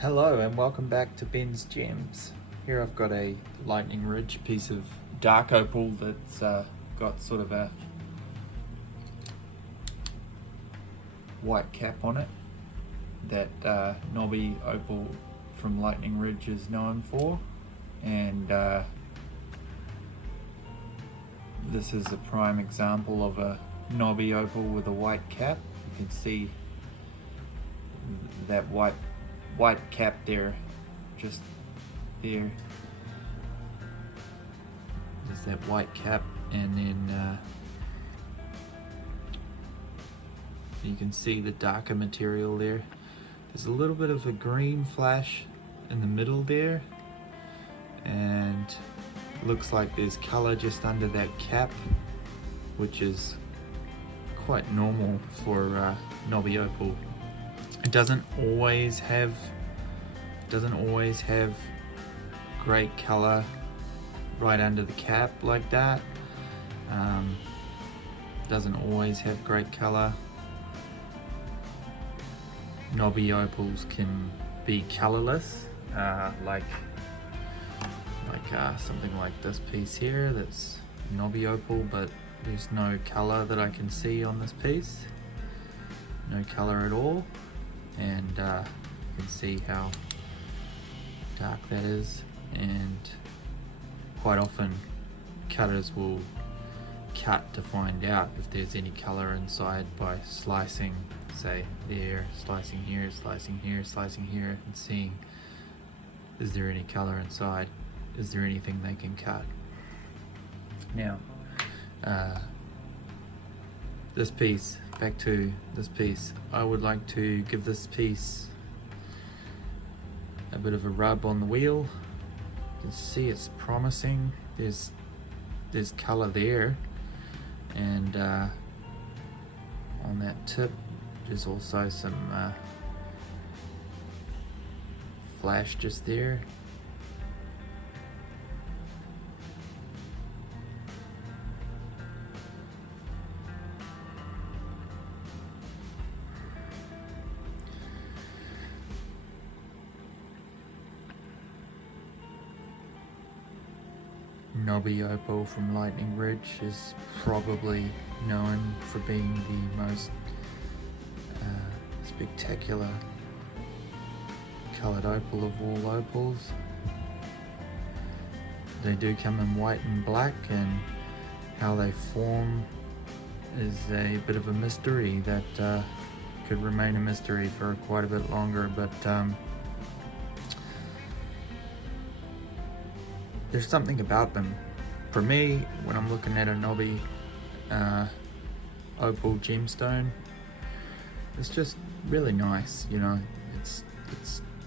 Hello and welcome back to Ben's Gems. Here I've got a Lightning Ridge piece of dark opal that's got sort of a white cap on it that Nobby opal from Lightning Ridge is known for, and this is a prime example of a Nobby opal with a white cap. You can see that white cap there, just there. There's that white cap, and then you can see the darker material there. There's a little bit of a green flash in the middle there, and it looks like there's color just under that cap, which is quite normal for Nobby opal. It doesn't always have great color right under the cap like that. Doesn't always have great color. Nobby opals can be colorless, like something like this piece here that's Nobby opal, but there's no color that I can see on this piece. No color at all. And you can see how dark that is, and quite often cutters will cut to find out if there's any color inside by slicing, say there, slicing here, slicing here, slicing here, and seeing, is there any color inside, is there anything they can cut. Now this piece, back to this piece, I would like to give this piece a bit of a rub on the wheel. You can see it's promising. There's color there, and on that tip there's also some flash just there. Nobby opal from Lightning Ridge is probably known for being the most spectacular coloured opal of all opals. They do come in white and black, and how they form is a bit of a mystery that could remain a mystery for quite a bit longer, but there's something about them. For me, when I'm looking at a Nobby opal gemstone, it's just really nice, you know. It's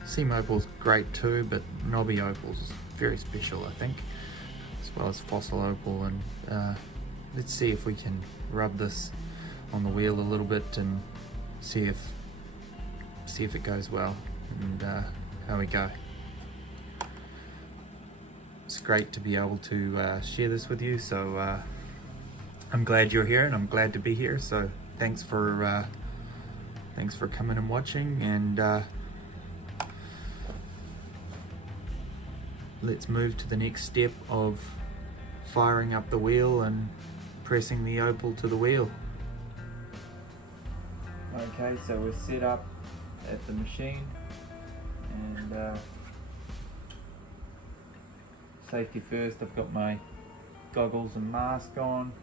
seam opal's great too, but Nobby opal's is very special, I think, as well as fossil opal. And let's see if we can rub this on the wheel a little bit and see if it goes well, and how we go. It's great to be able to share this with you, so I'm glad you're here, and I'm glad to be here. So thanks for coming and watching, and let's move to the next step of firing up the wheel and pressing the opal to the wheel. Okay, so we're set up at the machine, and safety first, I've got my goggles and mask on.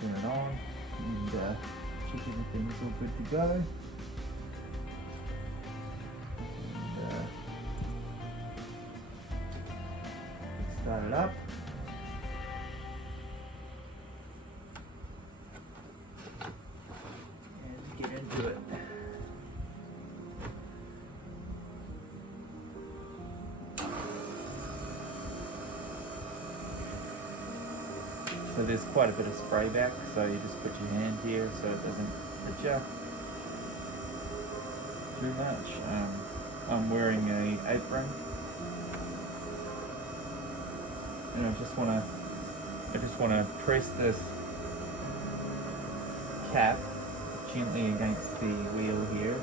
Turn it on and check everything's all good to go. And let's start it up. And get into it. So there's quite a bit of spray back, so you just put your hand here so it doesn't hit you too much. I'm wearing an apron, and I just want to press this cap gently against the wheel here,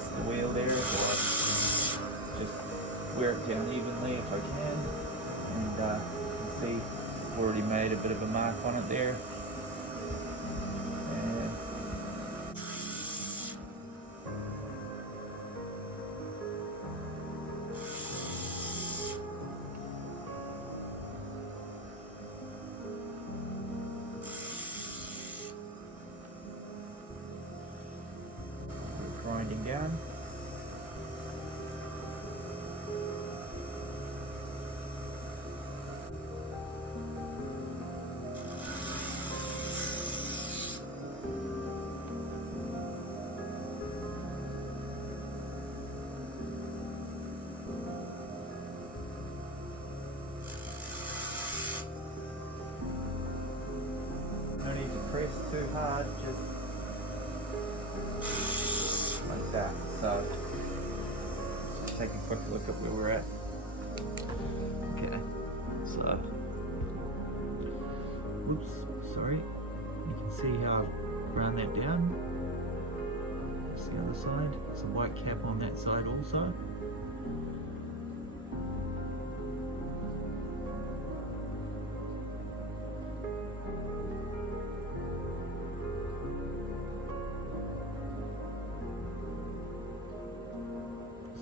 adjust the wheel there, or just wear it down evenly if I can. And you can see I've already made a bit of a mark on it there. And grinding down. No need to press too hard, just like that. So let's take a quick look at where we're at. Okay, so oops, sorry. You can see how I've ground that down. That's the other side. There's a white cap on that side also.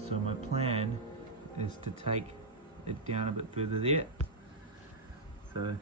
So my plan is to take it down a bit further there. So